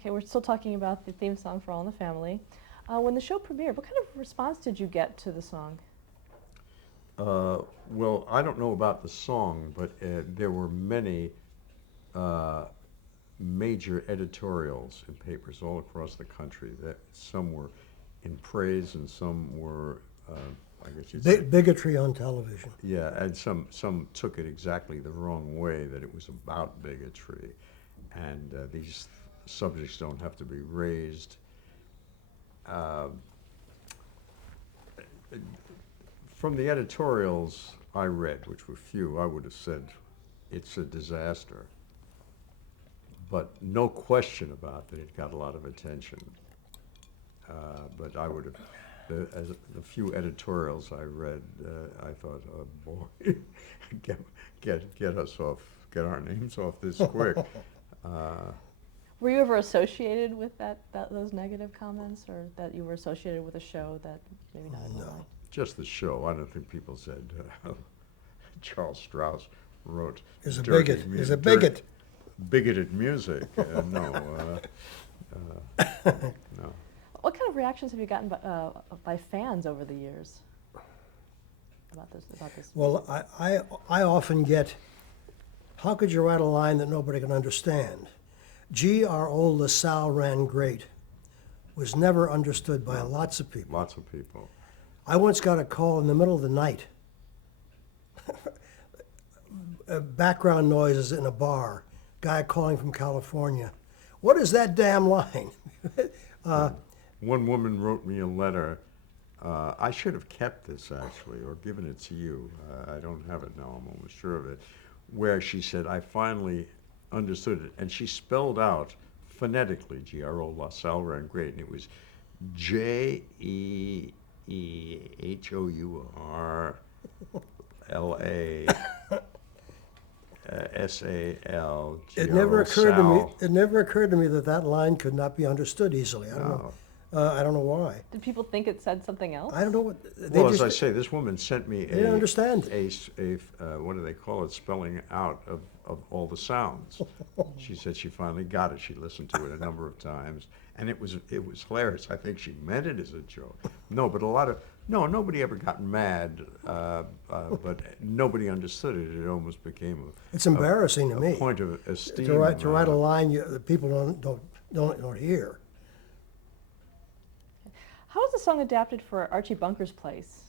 Okay, we're still talking about the theme song for All in the Family. When the show premiered, what kind of response did you get to the song? Well, I don't know about the song, but there were many uh, major editorials in papers all across the country that some were in praise and some were, I guess you'd say, Bigotry on television. yeah, and some took it exactly the wrong way, that it was about bigotry, and these subjects don't have to be raised. Uh, from the editorials I read, which were few, I would have said it's a disaster. But no question about that, it got a lot of attention. But I would have, as the few editorials I read, I thought, oh boy, get us off, get our names off this quick. Were you ever associated with those negative comments, or that you were associated with a show that maybe not everyone liked? Just the show. I don't think people said Charles Strouse wrote Is a dirty bigot. mu- Is a dirt- bigot. bigoted music. No, no. What kind of reactions have you gotten by fans over the years about this? Well, I often get, how could you write a line that nobody can understand? Gee, our old LaSalle ran great was never understood by lots of people. Lots of people. I once got a call in the middle of the night. Background noises in a bar. Guy calling from California. What is that damn line? One woman wrote me a letter. I should have kept this actually, or given it to you. I don't have it now. I'm almost sure of it. Where she said, "I finally understood it," and she spelled out phonetically G-R-O LaSalle ran great, and it was JEEHOURLASAL. It never occurred to me. It never occurred to me that line could not be understood easily. I don't know. I don't know why. Did people think it said something else? I don't know what. Well, as I say, this woman sent me They didn't understand. what do they call it? Spelling out of all the sounds. She said she finally got it. She listened to it a number of times, and it was hilarious. I think she meant it as a joke. No, but nobody ever got mad, but nobody understood it. It almost became It's embarrassing to a me point of esteem. to write a line that people don't hear. How was the song adapted for Archie Bunker's Place?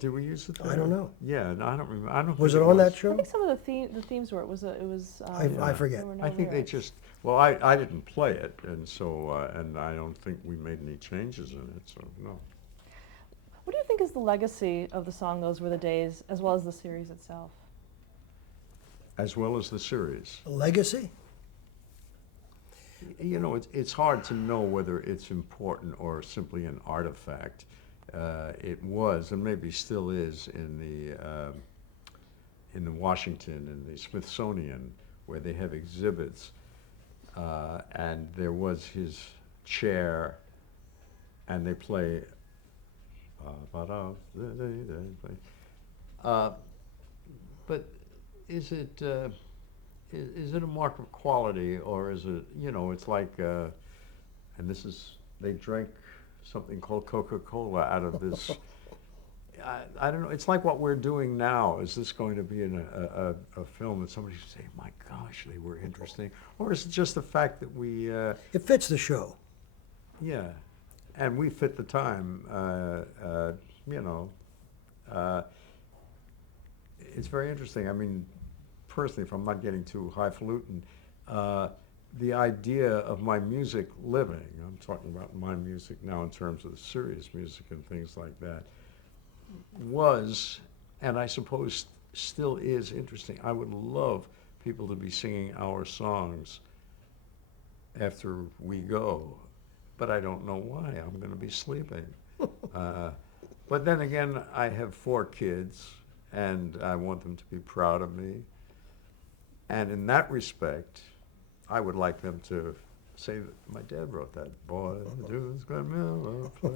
Did we use it there? I don't know. Yeah, no, I don't remember. I don't. Was think it on that I show? think some of the themes were. It was. I forget. there were no I think they lyrics. just, well, I didn't play it, and so, and I don't think we made any changes in it, so, no. What do you think is the legacy of the song "Those Were the Days," as well as the series itself? As well as the series. Legacy? You know, it's hard to know whether it's important or simply an artifact. It was, and maybe still is, in the Washington and the Smithsonian, where they have exhibits, and there was his chair, and they play. But is it a mark of quality, or is it, you know, it's like, and they drank something called Coca-Cola out of this. I don't know. It's like what we're doing now. Is this going to be in a film that somebody should say, "My gosh, they were interesting," or is it just the fact that we? It fits the show. Yeah, and we fit the time. You know, it's very interesting. I mean, personally, if I'm not getting too highfalutin, the idea of my music living, I'm talking about my music now in terms of the serious music and things like that, was, and I suppose still is, interesting. I would love people to be singing our songs after we go, but I don't know why. I'm going to be sleeping. But then again, I have 4 kids, and I want them to be proud of me. And in that respect, I would like them to say that my dad wrote that. Boy, June's got Miller play.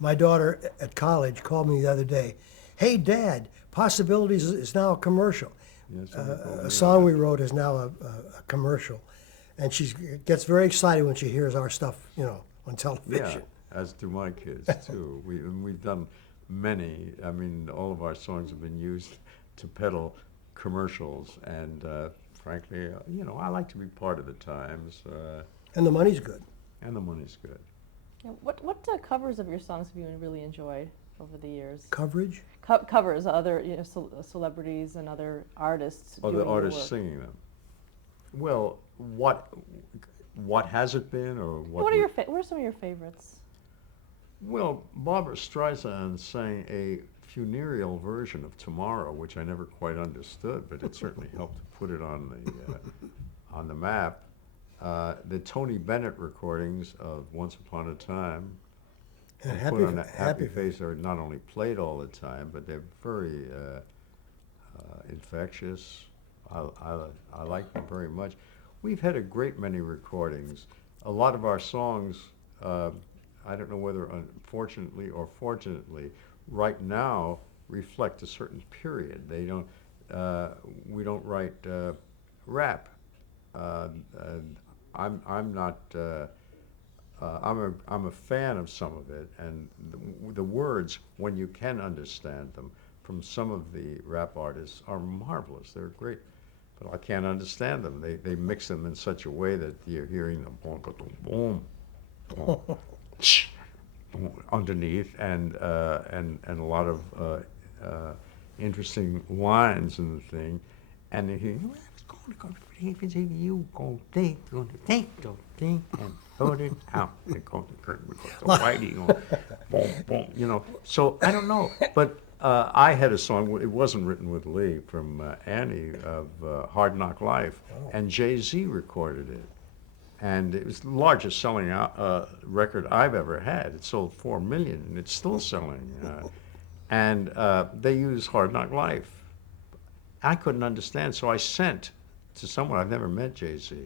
My daughter at college called me the other day. Hey, Dad, Possibilities is now a commercial. Yes, A song we wrote is now a commercial. And she gets very excited when she hears our stuff, on Yeah, television. as do my kids too. We've done many. I mean, all of our songs have been used to peddle commercials, and frankly, I like to be part of the times, And the money's good. and the money's good. Yeah, what covers of your songs have you really enjoyed over the years? Coverage? Covers, other celebrities and other artists Or doing the your artists work. singing them. Well, what has it been, or what? What are some of your favorites? Well, Barbara Streisand sang a funereal version of Tomorrow, which I never quite understood, but it certainly helped to put it on the map. The Tony Bennett recordings of Once Upon a Time And put on that Happy Happy Face are not only played all the time, but they're very infectious. I like them very much. We've had a great many recordings. A lot of our songs, I don't know whether unfortunately or fortunately, right now reflect a certain period. They don't. We don't write rap. And I'm not. I'm a fan of some of it, and the words, when you can understand them, from some of the rap artists are marvelous. They're great, but I can't understand them. They mix them in such a way that you're hearing them boom, boom, boom, underneath, and a lot of interesting lines in the thing, and they hear you gonna think, and put it out. They go to curtain because the whitey on, boom, boom, So I don't know, but I had a song. It wasn't written with Lee, from Annie of Hard Knock Life, and Jay-Z recorded it. And it was the largest selling record I've ever had. It sold 4 million, and it's still selling. And they use Hard Knock Life. I couldn't understand, so I sent to someone, I've never met Jay-Z,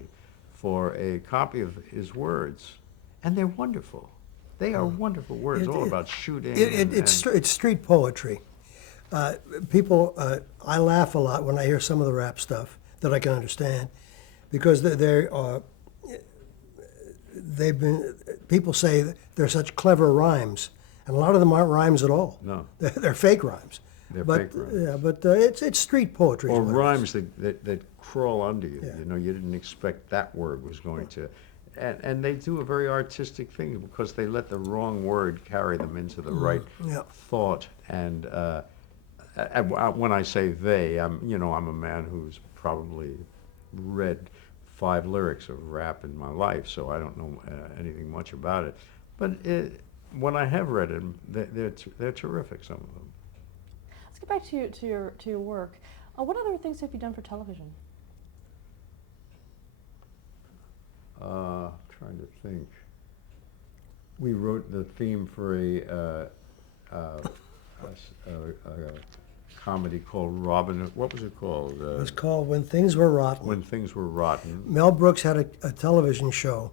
for a copy of his words. And they're wonderful. They are wonderful words, all about shooting. It's street poetry. People, I laugh a lot when I hear some of the rap stuff that I can understand, because people say that they're such clever rhymes, and a lot of them aren't rhymes at all. No. They're fake rhymes. They're But fake rhymes. yeah, but it's street poetry. Or is what it is. rhymes that crawl under you. Yeah. You didn't expect that word was going to. And they do a very artistic thing, because they let the wrong word carry them into the right Yeah. thought. And when I say they, I'm a man who's probably read 5 lyrics of rap in my life, so I don't know anything much about it. But when I have read them, they're terrific, some of them. Let's get back to your work. What other things have you done for television? Trying to think. We wrote the theme for a comedy called Robin Hood. What was it called? It was called When Things Were Rotten. When Things Were Rotten. Mel Brooks had a television show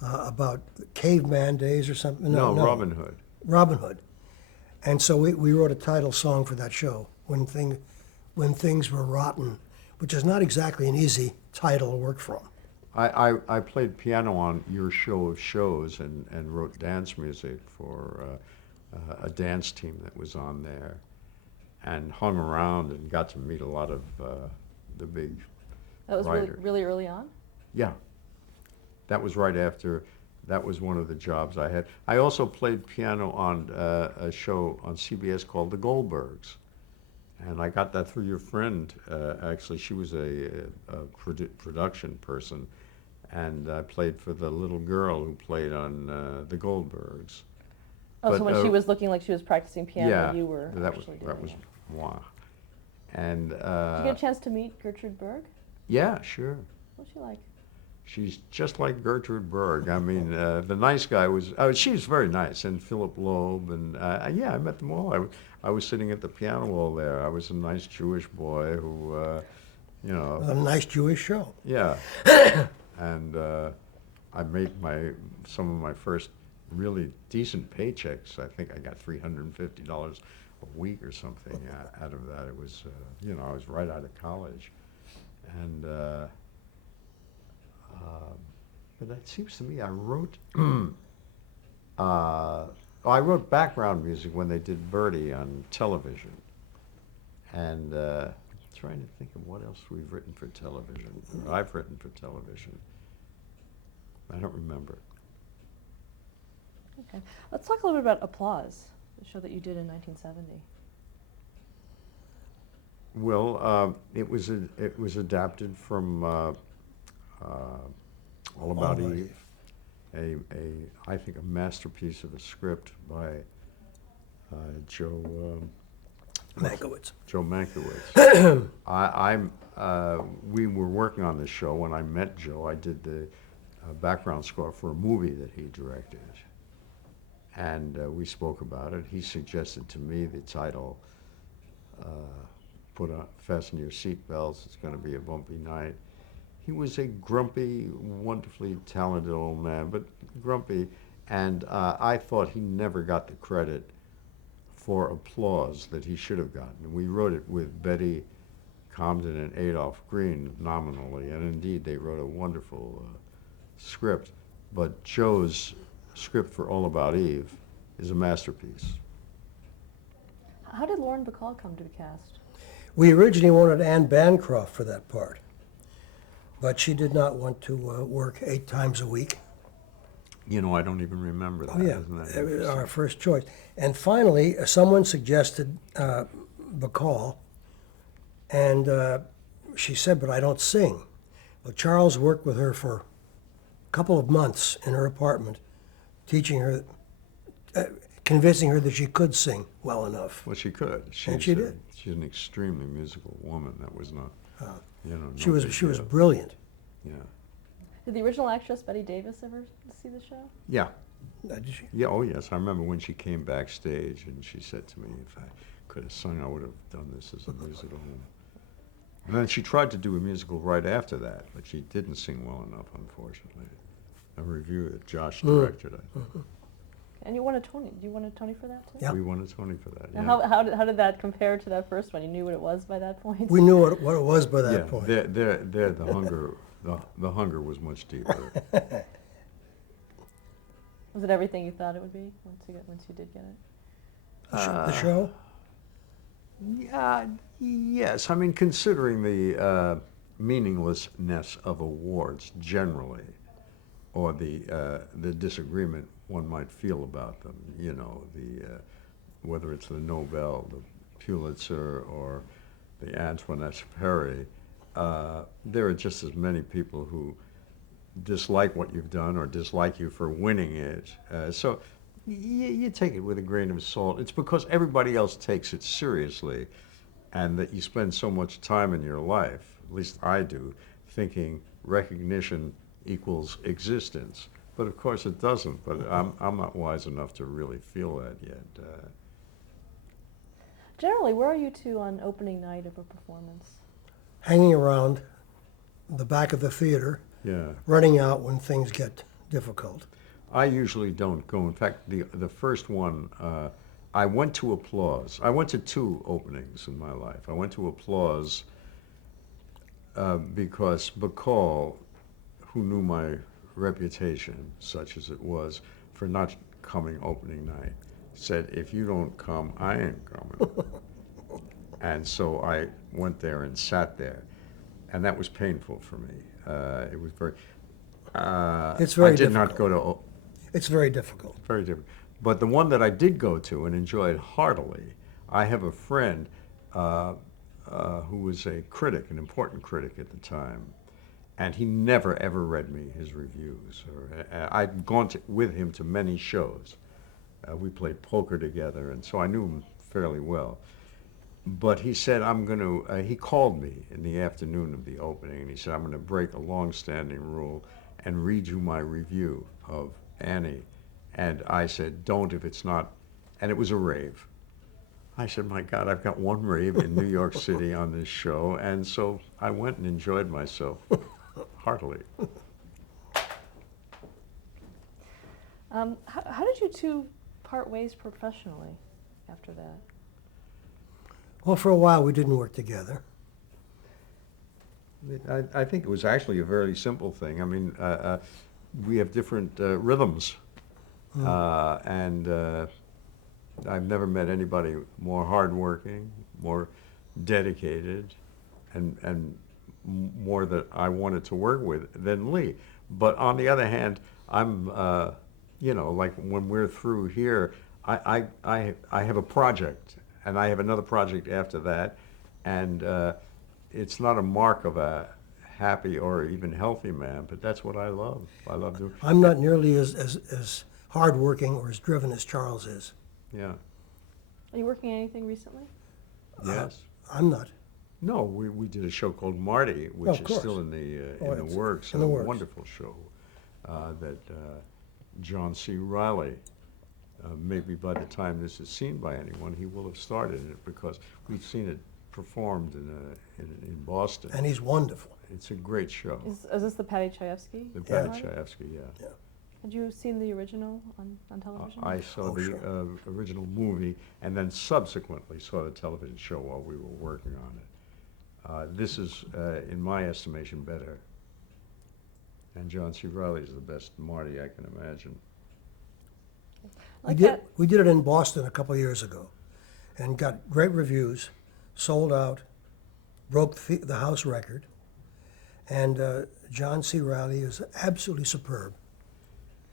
about caveman days or something. No, Robin Hood. Robin Hood. And so we wrote a title song for that show, When Things Were Rotten, which is not exactly an easy title to work from. I played piano on your show of shows and wrote dance music for a dance team that was on there, and hung around and got to meet a lot of the big That was writers. really early on? Yeah. That was right after, that was one of the jobs I had. I also played piano on a show on CBS called The Goldbergs. And I got that through your friend. Actually, she was a production person. And I played for the little girl who played on The Goldbergs. Oh, But, so when she was looking like she was practicing piano, yeah, you were that was actually doing it. moi. And Did you get a chance to meet Gertrude Berg? yeah, sure. What's she like? She's just like Gertrude Berg. I mean, the nice guy was, she was very nice, and Philip Loeb, and yeah, I met them all. I was sitting at the piano wall there. I was a nice Jewish boy who, A nice Jewish show. yeah. And I made some of my first really decent paychecks. I think I got $350 a week or something out of that. It was, I was right out of college. And But it seems to me I wrote, I wrote background music when they did Birdie on television. And trying to think of what else we've written for television, or I've written for television. I don't remember. Okay. Let's talk a little bit about Applause, the show that you did in 1970. Well, it was adapted from All About Eve, I think a masterpiece of a script by Joe Mankiewicz. Joe Mankiewicz. We were working on this show when I met Joe. I did the background score for a movie that he directed, and we spoke about it. He suggested to me the title. Fasten your seatbelts, it's going to be a bumpy night. He was a grumpy, wonderfully talented old man, but grumpy, and I thought he never got the credit for Applause that he should have gotten. We wrote it with Betty Comden and Adolph Green nominally, and indeed they wrote a wonderful script, but Joe's script for All About Eve is a masterpiece. How did Lauren Bacall come to be cast? We originally wanted Anne Bancroft for that part, but she did not want to work 8 times a week. You know, I don't even remember that. Oh, yeah, Isn't that it was interesting? our first choice. And finally, someone suggested Bacall, and she said, but I don't sing. Well, Charles worked with her for a couple of months in her apartment, teaching her, convincing her that she could sing well enough. Well, she could. And she did. She's an extremely musical woman. That was not, no She was big deal. brilliant. Yeah. Did the original actress Betty Davis ever see the show? Yeah. Did she? Yeah. Oh, yes. I remember when she came backstage and she said to me, "If I could have sung, I would have done this as a musical." And then she tried to do a musical right after that, but she didn't sing well enough, unfortunately. A review that Josh directed, I think. And you won a Tony. You won a Tony for that too? Yeah. We won a Tony for that. Now, Yeah. how did that compare to that first one? You knew what it was by that point? We knew what it was by that Yeah. point. There, the hunger, the hunger was much deeper. Was it everything you thought it would be once you did get it? The show? Yeah, yes. I mean, considering the meaninglessness of awards generally, or the disagreement one might feel about them, you know, whether it's the Nobel, the Pulitzer, or the Antoinette Perry, there are just as many people who dislike what you've done or dislike you for winning it. So you take it with a grain of salt. It's because everybody else takes it seriously, and that you spend so much time in your life, at least I do, thinking recognition equals existence. But of course it doesn't. But I'm not wise enough to really feel that yet. Generally, where are you two on opening night of a performance? Hanging around the back of the theater, Yeah. running out when things get difficult. I usually don't go. In fact, the first one, I went to Applause. I went to 2 openings in my life. I went to Applause because Bacall, who knew my reputation, such as it was, for not coming opening night, said, if you don't come, I ain't coming. And so I went there and sat there, and that was painful for me. It was very. It's very I did not difficult. go to. It's very difficult. Very different. But the one that I did go to and enjoyed heartily, I have a friend who was a critic, an important critic at the time, and he never ever read me his reviews. I'd gone with him to many shows. We played poker together, and so I knew him fairly well. But he said, he called me in the afternoon of the opening, and he said, I'm going to break a long-standing rule and read you my review of Annie. And I said, don't if it's not, and it was a rave. I said, my God, I've got one rave in New York City on this show, and so I went and enjoyed myself heartily. How did you two part ways professionally after that? Well, for a while we didn't work together. I think it was actually a very simple thing. I mean, we have different rhythms, and I've never met anybody more hardworking, more dedicated, and more that I wanted to work with than Lee. But on the other hand, I'm, like when we're through here, I have a project, and I have another project after that, and it's not a mark of a happy or even healthy man, but that's what I love. I love doing. I'm not nearly as hardworking or as driven as Charles is. Yeah. Are you working on anything recently? Yes. I'm not. No, we did a show called Marty, which of is still course. in the Oh, in the it's works. in the A works. wonderful show that John C. Riley. Maybe by the time this is seen by anyone, he will have started it because we've seen it performed in Boston. And he's wonderful. It's a great show. Is this the Patty Chayefsky? The Patty Marty? Chayefsky, yeah. Yeah. Had you seen the original on television? I saw Oh, the sure. original movie and then subsequently saw the television show while we were working on it. This is, in my estimation, better. And John C. Reilly is the best Marty I can imagine. Like that. We did it in Boston a couple of years ago, and got great reviews, sold out, broke the house record, and John C. Reilly is absolutely superb.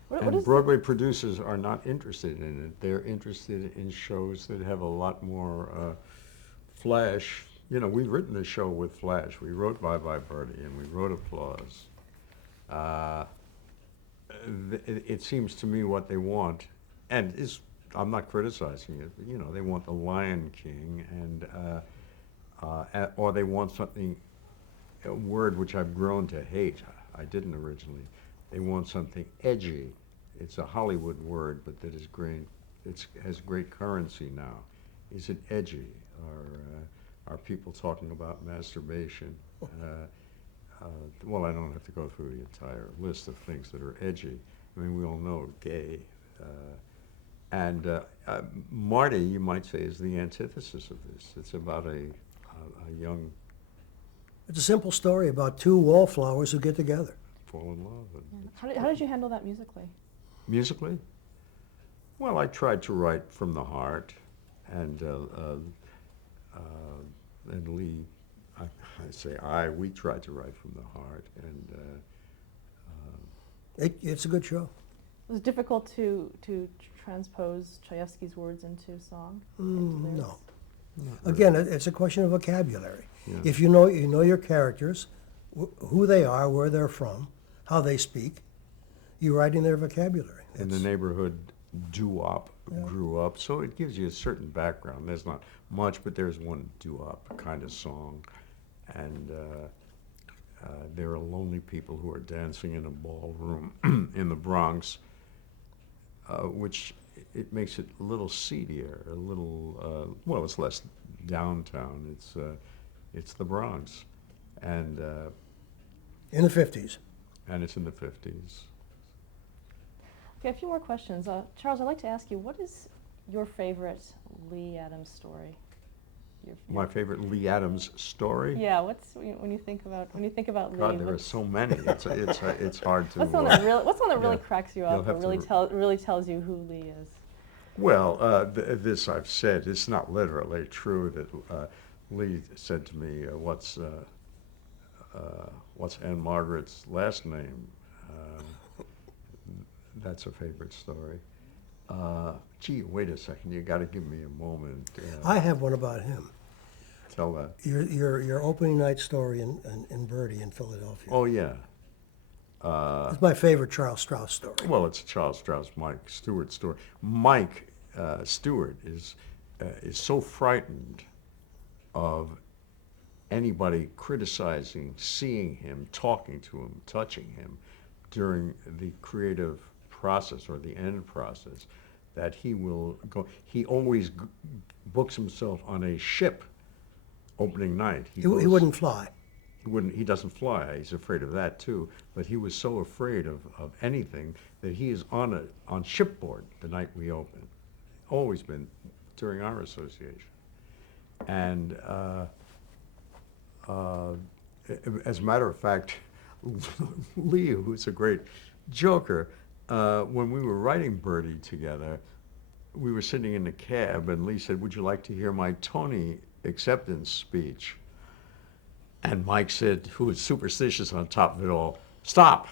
What And is Broadway producers are not interested in it. They're interested in shows that have a lot more flash. You know, we've written a show with flash. We wrote Bye Bye Birdie and we wrote Applause. It seems to me what they want, and I'm not criticizing it, but, they want the Lion King, or they want something, a word which I've grown to hate. I didn't originally. They want something edgy. It's a Hollywood word, but that is great. It has great currency now. Is it edgy? Are people talking about masturbation? Well, I don't have to go through the entire list of things that are edgy. I mean, we all know gay. And Marty, you might say, is the antithesis of this. It's about a young It's a simple story about two wallflowers who get together. fall in love. And How did you handle that musically? musically? Well, I tried to write from the heart, and Lee, we tried to write from the heart, and It's a good show. Was it difficult to transpose Chayefsky's words into song? Into No. lyrics? Again, it's a question of vocabulary. Yeah. If you know your characters, who they are, where they're from, how they speak, you're writing their vocabulary. in the neighborhood doo-wop grew up, so it gives you a certain background. There's not much, but there's one doo-wop kind of song, and there are lonely people who are dancing in a ballroom in the Bronx, which it makes it a little seedier, a little, well, it's less downtown. It's the Bronx, and In the 50s. it's in the 50s. Okay, a few more questions. Charles, I'd like to ask you, what is your favorite Lee Adams story? My favorite Lee Adams story. Yeah, when you think about Lee? God, there are so many. It's hard to. What's the one that really yeah. cracks you You'll up, or have really tells you who Lee is? Well, this I've said. It's not literally true that Lee said to me, "What's Anne Margaret's last name?" That's a favorite story. Gee, wait a second. You got to give me a moment. I have one about him. Tell that. Your opening night story in Birdie in Philadelphia. Oh yeah. It's my favorite Charles Strouse story. Well, it's a Charles Strouse, Mike Stewart story. Mike Stewart is so frightened of anybody criticizing, seeing him, talking to him, touching him during the creative process or the end process that he will go. He always books himself on a ship opening night. He wouldn't fly. He doesn't fly. He's afraid of that too. But he was so afraid of anything that he is on shipboard the night we open. Always been during our association. And as a matter of fact, Lee, who's a great joker, when we were writing Birdie together, we were sitting in the cab, and Lee said, "Would you like to hear my Tony acceptance speech?" And Mike said, who was superstitious on top of it all, "Stop."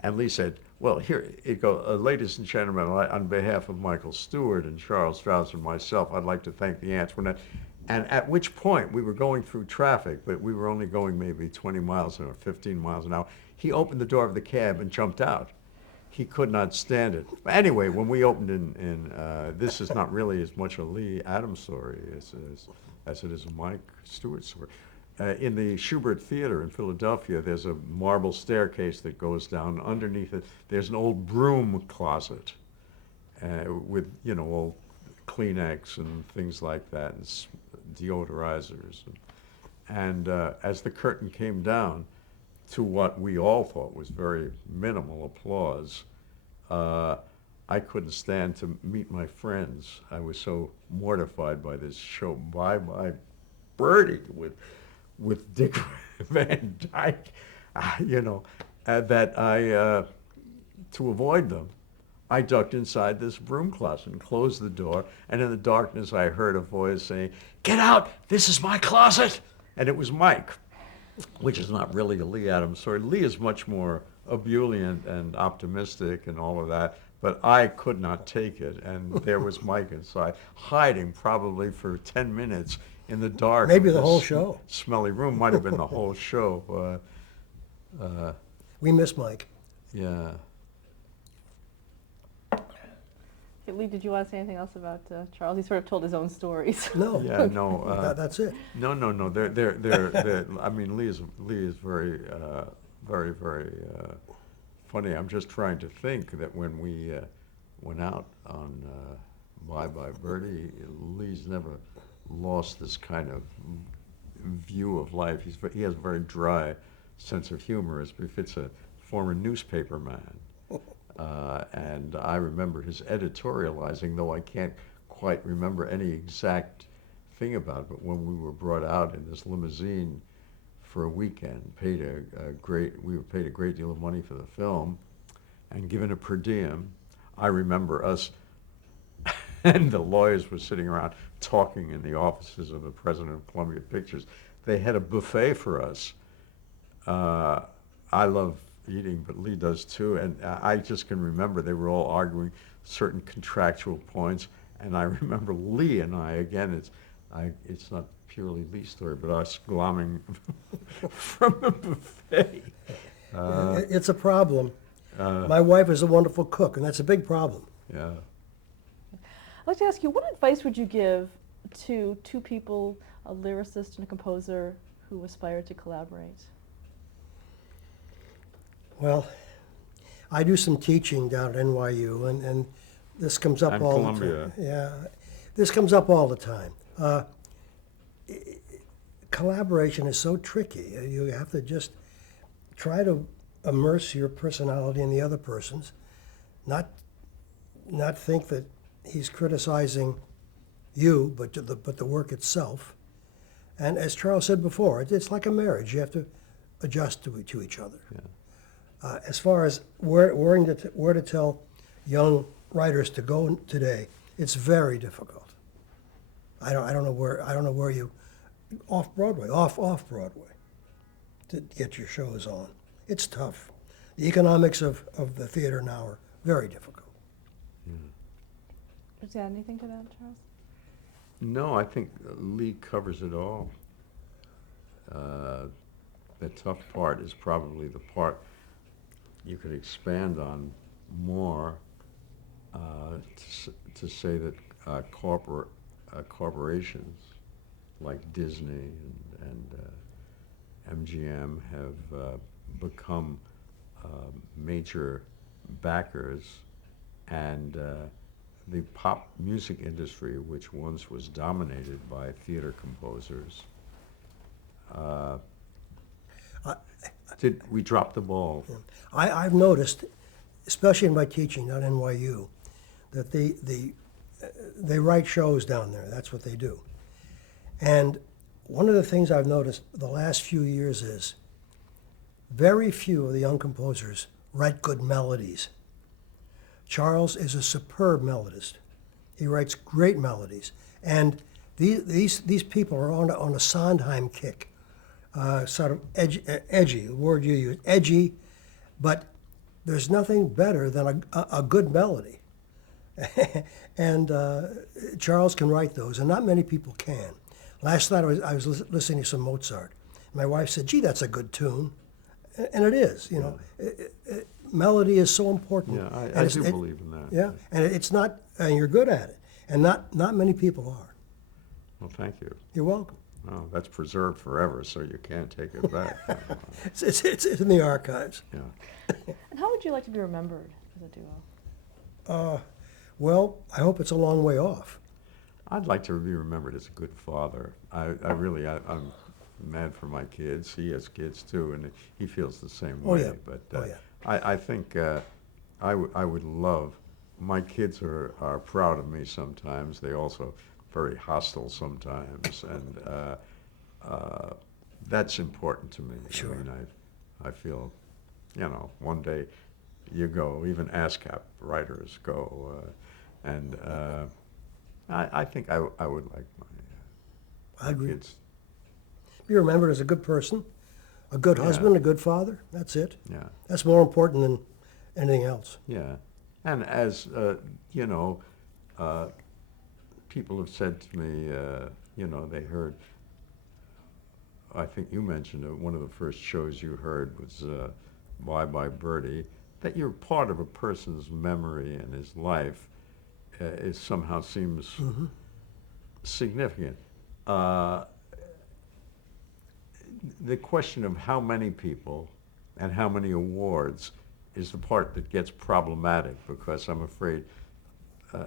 And Lee said, "Well, here it goes. Ladies and gentlemen, on behalf of Michael Stewart and Charles Strouse and myself, I'd like to thank the ants." And at which point we were going through traffic, but we were only going maybe 20 miles an hour, 15 miles an hour. He opened the door of the cab and jumped out. He could not stand it. But anyway, when we opened this is not really as much a Lee Adams story as it is a Mike Stewart story. In the Schubert Theater in Philadelphia, there's a marble staircase that goes down. Underneath it, there's an old broom closet with, old Kleenex and things like that, and deodorizers. And as the curtain came down, to what we all thought was very minimal applause, I couldn't stand to meet my friends. I was so mortified by this show, Bye Bye Birdie, with Dick Van Dyke, that I, to avoid them, I ducked inside this broom closet and closed the door, and in the darkness I heard a voice saying, "Get out, this is my closet!" And it was Mike, which is not really a Lee Adams story. Lee is much more ebullient and optimistic and all of that, but I could not take it, and there was Mike inside, hiding probably for 10 minutes in the dark. Maybe of the this whole show. Smelly room. Might have been the whole show. We miss Mike. Yeah. Okay, Lee, did you want to say anything else about Charles? He sort of told his own stories. No. Yeah, no. That's it. No. I mean, Lee is very, very funny. I'm just trying to think that when we went out on Bye Bye Birdie, Lee's never lost this kind of view of life. He has a very dry sense of humor, as befits a former newspaper man. And I remember his editorializing, though I can't quite remember any exact thing about it. But when we were brought out in this limousine for a weekend, we were paid a great deal of money for the film, and given a per diem. I remember us and the lawyers were sitting around talking in the offices of the president of Columbia Pictures. They had a buffet for us. I love eating, but Lee does too. And I just can remember they were all arguing certain contractual points. And I remember Lee and I, again, it's not purely Lee's story, but us glomming from the buffet. It's a problem. My wife is a wonderful cook, and that's a big problem. Yeah. I'd like to ask you, what advice would you give to two people, a lyricist and a composer, who aspire to collaborate? Well, I do some teaching down at NYU, and this comes up And all Columbia. the time. Yeah, this comes up all the time. Collaboration is so tricky. You have to just try to immerse your personality in the other person's, not think that he's criticizing you, but the work itself. And as Charles said before, it's like a marriage. You have to adjust to each other. Yeah. As far as where to tell young writers to go today, it's very difficult. I don't know where you off Broadway to get your shows on. It's tough. The economics of the theater now are very difficult. Would you add anything to that, Charles? No, I think Lee covers it all. The tough part is probably the part you could expand on more, to say that corporations like Disney and MGM have become major backers, and the pop music industry, which once was dominated by theater composers, we dropped the ball. Yeah. I've noticed, especially in my teaching at NYU, that they write shows down there. That's what they do. And one of the things I've noticed the last few years is Very few of the young composers write good melodies. Charles is a superb melodist. He writes great melodies. And these people are on a Sondheim kick, sort of edgy, the word you use, edgy, but there's nothing better than a good melody. And Charles can write those, and not many people can. Last night I was listening to some Mozart. My wife said, "Gee, that's a good tune," and it is. You know, melody is so important. Yeah, And I it's- do it- believe in that. Yeah, and it's not, and you're good at it, and not many people are. Well, thank you. You're welcome. Oh, that's preserved forever, so you can't take it back. It's in the archives. Yeah. And how would you like to be remembered as a duo? Well, I hope it's a long way off. I'd like to be remembered as a good father. I'm mad for my kids. He has kids too, and he feels the same Oh, way. yeah. But Oh, yeah. I think I would love. My kids are proud of me sometimes. They also very hostile sometimes, and that's important to me. Sure. I mean, I feel, one day you go. Even ASCAP writers go, and I think I would like I my agree. kids. Be remembered as a good person, a good Yeah. husband, a good father. That's it. Yeah. That's more important than anything else. Yeah, and as people have said to me, they heard. I think you mentioned it. One of the first shows you heard was "Bye Bye Birdie." That you're part of a person's memory and his life, it somehow seems significant. The question of how many people and how many awards is the part that gets problematic, because I'm afraid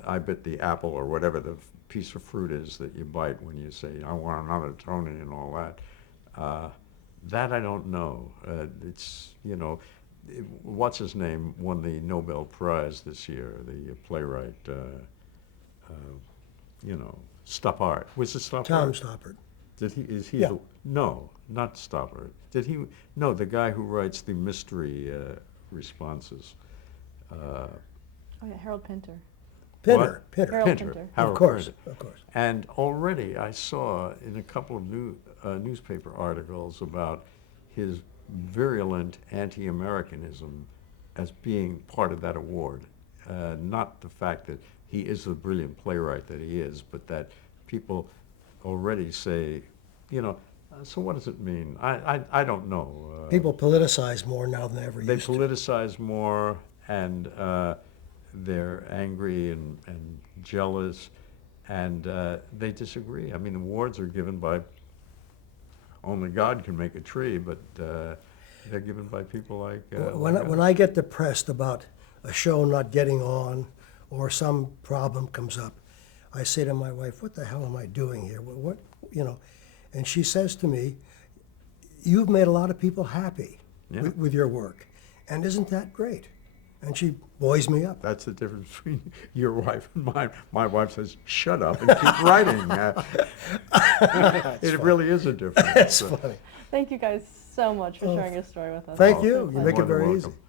I bit the apple, or whatever the piece of fruit is that you bite when you say, "I want another Tony," and all that. That I don't know. What's his name won the Nobel Prize this year, the playwright, Stoppard. Was it Stoppard? Tom Stoppard. Is he Yeah. No, not Stoppard. No, the guy who writes the mystery responses. Oh yeah, Harold Pinter. Pinter. What? Pinter. Harold Pinter. Pinter. Harold Of course. Pinter. Of course. And already I saw in a couple of newspaper articles about his virulent anti-Americanism as being part of that award. Not the fact that he is the brilliant playwright that he is, but that people already say, so what does it mean? I don't know. People politicize more now than they ever They used to. politicize more, and they're angry and jealous, and they disagree. I mean, awards are given by, only God can make a tree, but they're given by people like When I get depressed about a show not getting on or some problem comes up, I say to my wife, "What the hell am I doing here? What?" And she says to me, "You've made a lot of people happy Yeah. with your work, and isn't that great?" And she buoys me up. That's the difference between your wife and mine. My wife says, "Shut up and keep writing." It really is a difference. That's funny. Thank you guys so much for sharing your story with us. Thank It's you. been a You pleasure. make it More than very welcome. easy.